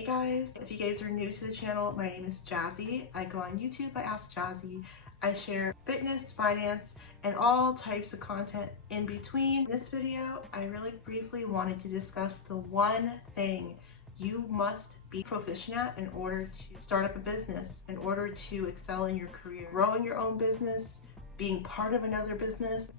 Hey guys, if you guys are new to the channel, my name is Jazzy. I go on YouTube by Ask Jazzy. I share fitness, finance, and all types of content in between. In this video, I really briefly wanted to discuss the one thing you must be proficient at in order to start up a business, in order to excel in your career. Growing your own business, being part of another business.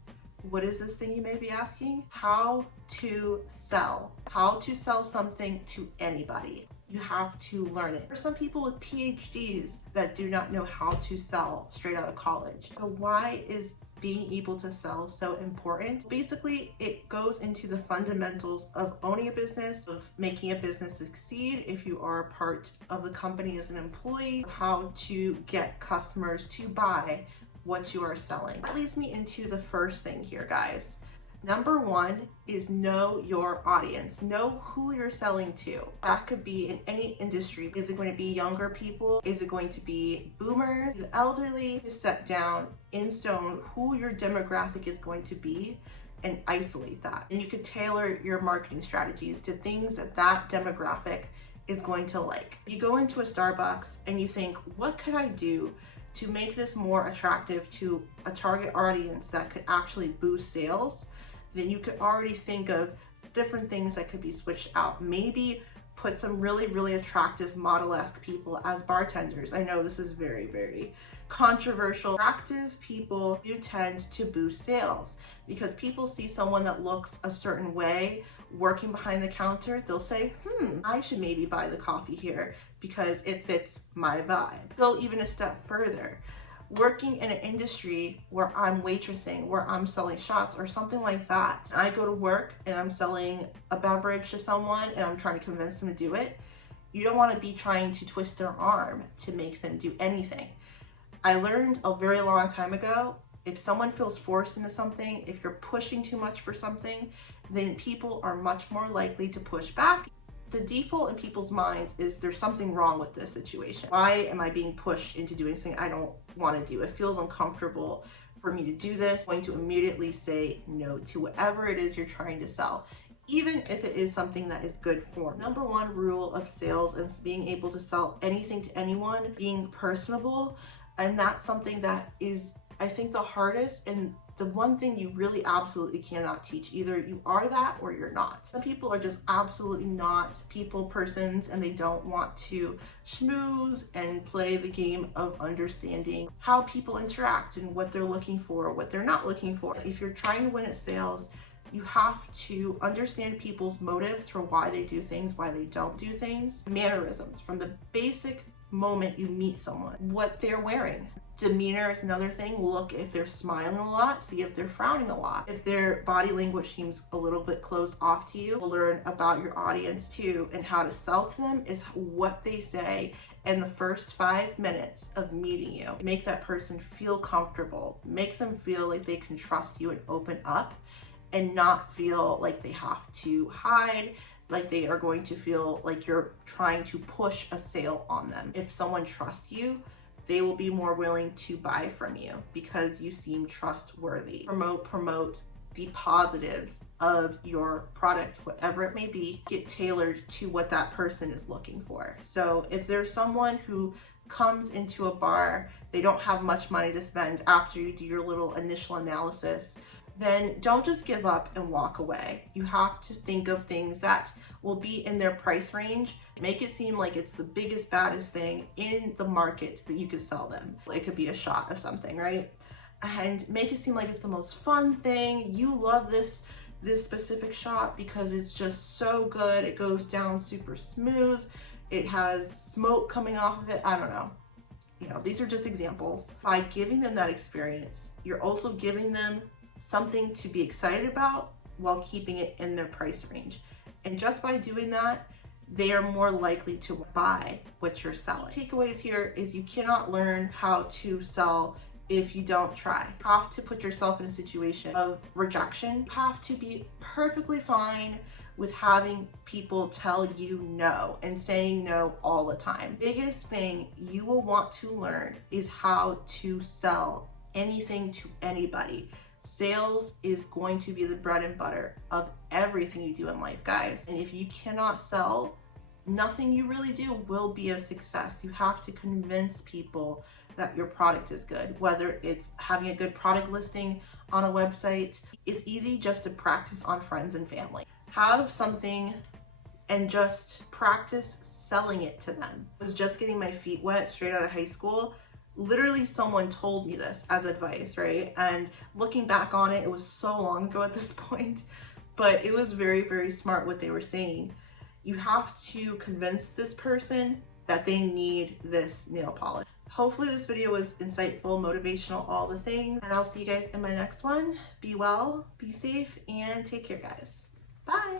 What is this thing you may be asking? How to sell. How to sell something to anybody. You have to learn it. For some people with PhDs that do not know how to sell straight out of college. So why is being able to sell so important? Basically, it goes into the fundamentals of owning a business, of making a business succeed if you are a part of the company as an employee, how to get customers to buy what you are selling. That leads me into the first thing here, guys. Number one is know your audience. Know who you're selling to. That could be in any industry. Is it going to be younger people? Is it going to be boomers, the elderly? Just set down in stone who your demographic is going to be and isolate that. And you could tailor your marketing strategies to things that that demographic is going to like. You go into a Starbucks and you think, what could I do to make this more attractive to a target audience that could actually boost sales? Then you could already think of different things that could be switched out. Maybe put some really attractive model-esque people as bartenders. I know this is very controversial. Attractive people do tend to boost sales because people see someone that looks a certain way working behind the counter. They'll say, I should maybe buy the coffee here because it fits my vibe. Go even a step further. Working in an industry where I'm waitressing, where I'm selling shots or something like that. I go to work and I'm selling a beverage to someone and I'm trying to convince them to do it. You don't want to be trying to twist their arm to make them do anything. I learned a very long time ago, if someone feels forced into something, if you're pushing too much for something, then people are much more likely to push back. The default in people's minds is there's something wrong with this situation. Why am I being pushed into doing something I don't want to do? It feels uncomfortable for me to do this. I'm going to immediately say no to whatever it is you're trying to sell, even if it is something that is good for. Number one rule of sales is being able to sell anything to anyone, being personable. And that's something that is, I think, the hardest and the one thing you really absolutely cannot teach. Either you are that or you're not. Some people are just absolutely not people persons and they don't want to schmooze and play the game of understanding how people interact and what they're looking for, what they're not looking for. If you're trying to win at sales, you have to understand people's motives for why they do things, why they don't do things. Mannerisms from the basic moment you meet someone, what they're wearing. Demeanor is another thing. Look if they're smiling a lot, see if they're frowning a lot. If their body language seems a little bit closed off to you, learn about your audience too, and how to sell to them is what they say in the first 5 minutes of meeting you. Make that person feel comfortable, make them feel like they can trust you and open up and not feel like they have to hide, like they are going to feel like you're trying to push a sale on them. If someone trusts you, they will be more willing to buy from you because you seem trustworthy. Promote the positives of your product, whatever it may be. Get tailored to what that person is looking for. So if there's someone who comes into a bar, they don't have much money to spend after you do your little initial analysis, then don't just give up and walk away. You have to think of things that will be in their price range. Make it seem like it's the biggest, baddest thing in the market that you could sell them. It could be a shot of something, right? And make it seem like it's the most fun thing. You love this specific shot because it's just so good. It goes down super smooth. It has smoke coming off of it. I don't know. You know, these are just examples. By giving them that experience, you're also giving them something to be excited about while keeping it in their price range. And just by doing that, they are more likely to buy what you're selling. Takeaways here is you cannot learn how to sell if you don't try. You have to put yourself in a situation of rejection. You have to be perfectly fine with having people tell you no and saying no all the time. Biggest thing you will want to learn is how to sell anything to anybody. Sales is going to be the bread and butter of everything you do in life, guys. And if you cannot sell, nothing you really do will be a success. You have to convince people that your product is good, whether it's having a good product listing on a website. It's easy just to practice on friends and family. Have something and just practice selling it to them. I was just getting my feet wet straight out of high school. Literally someone told me this as advice, right? And looking back on it, it was so long ago at this point, but it was very, very smart what they were saying. You have to convince this person that they need this nail polish. Hopefully this video was insightful, motivational, all the things, and I'll see you guys in my next one. Be well, be safe, and take care, guys. Bye.